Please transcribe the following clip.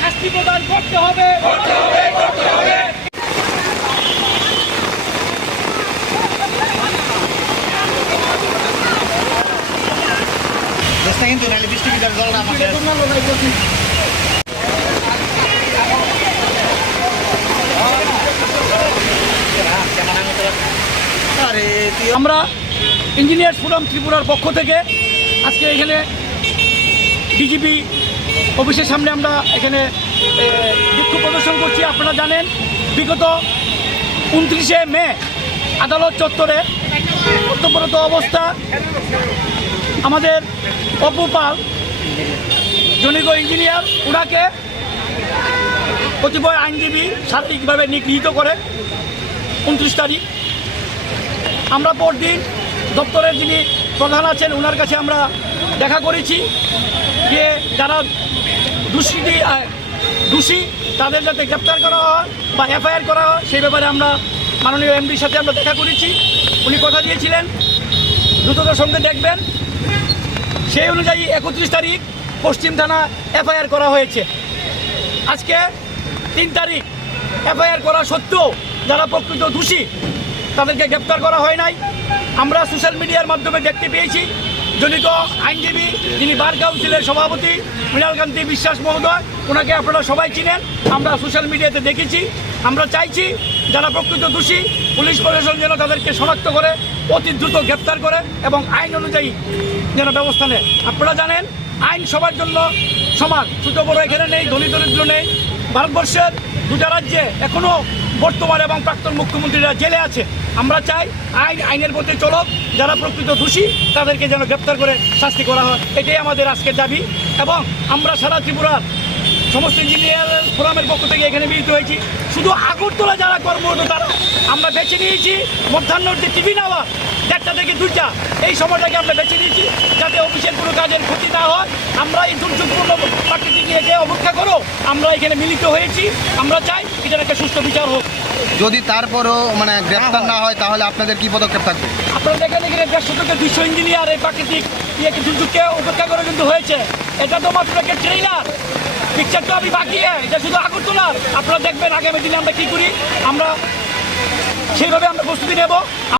শাস্তি প্রদান করতে হবে। কিন্তু নাহলে ডিস্ট্রিবিউটার জলটা আমাদের আমরা ইঞ্জিনিয়ার্স ফোরাম ত্রিপুরার পক্ষ থেকে আজকে এখানে ডিজিপি অফিসের সামনে আমরা এখানে বিক্ষোভ প্রদর্শন করছি। আপনারা জানেন বিগত 29শে মে আদালত চত্বরে কর্তব্যরত অবস্থা আমাদের অপু পাল জনৈক ইঞ্জিনিয়ার, ওনাকে কতিপয় আইনজীবী শারীরিকভাবে নিগৃহীত করে 29 তারিখ। আমরা পরদিন দপ্তরের যিনি প্রধান আছেন ওনার কাছে আমরা দেখা করেছি যে যারা দোষী তাদের যাতে গ্রেপ্তার করা হয় বা এফআইআর করা হয় সেই ব্যাপারে আমরা মাননীয় এমডির সাথে আমরা দেখা করেছি। উনি কথা দিয়েছিলেন দ্রুততার সঙ্গে দেখবেন। সেই অনুযায়ী 31 তারিখ পশ্চিম থানা এফআইআর করা হয়েছে। আজকে 3 তারিখ এফআইআর করা সত্ত্বেও যারা প্রকৃত দোষী তাদেরকে গ্রেপ্তার করা হয় নাই। আমরা সোশ্যাল মিডিয়ার মাধ্যমে দেখতে পেয়েছি জনিত আইনজীবী যিনি বার কাউন্সিলের সভাপতি মৃণালকান্তি বিশ্বাস মহোদয়, ওনাকে আপনারা সবাই চিনেন, আমরা সোশ্যাল মিডিয়াতে দেখেছি। আমরা চাইছি যারা প্রকৃত দোষী পুলিশ প্রশাসন যেন তাদেরকে শনাক্ত করে অতি দ্রুত গ্রেপ্তার করে এবং আইন অনুযায়ী যেন ব্যবস্থা নেয়। আপনারা জানেন আইন সবার জন্য সমান, ছোট বড় এখানে নেই, ধনী দরিদ্র নেই। ভারতবর্ষের 2টা রাজ্যে এখনও বর্তমান এবং প্রাক্তন মুখ্যমন্ত্রীরা জেলে আছে। আমরা চাই আইনের পথে চলক, যারা প্রকৃত দোষী তাদেরকে যেন গ্রেপ্তার করে শাস্তি করা হয়, এটাই আমাদের আজকের দাবি। এবং আমরা সারা ত্রিপুরার সমস্ত ইঞ্জিনিয়ার ফোরামের পক্ষ থেকে এখানে মিলিত হয়েছি। শুধু আগরতলা যারা কর্মরত তারা আমরা বেছে নিয়েছি মধ্যাহ্নের যে টিফিন আওয়ার 1টা থেকে 2টা, এই সময়টাকে আমরা বেছে নিয়েছি যাতে অফিসের কোনো কাজের ক্ষতি না হয়। আমরা এই দুর্যোগপূর্ণ প্রাকৃতিক নিয়ে অপেক্ষা করো আমরা এখানে মিলিত হয়েছি। আমরা চাই এটার একটা সুষ্ঠু বিচার হোক। যদি তারপরও গ্রেপ্তার না হয় তাহলে আপনাদের কি পদক্ষেপ থাকবে? আপনারা দেখেন এখানে 150 থেকে 200 ইঞ্জিনিয়ার এই প্রাকৃতিক দুর্যোগকে উপেক্ষা করে কিন্তু হয়েছে। এটা তো মাত্র একটা ট্রেইলার, পিকচার তো আমি বাকি, এটা শুধু আগরতলার। আপনারা দেখবেন আগামী দিনে আমরা কি করি, আমরা সেইভাবে আমরা প্রস্তুতি নেব।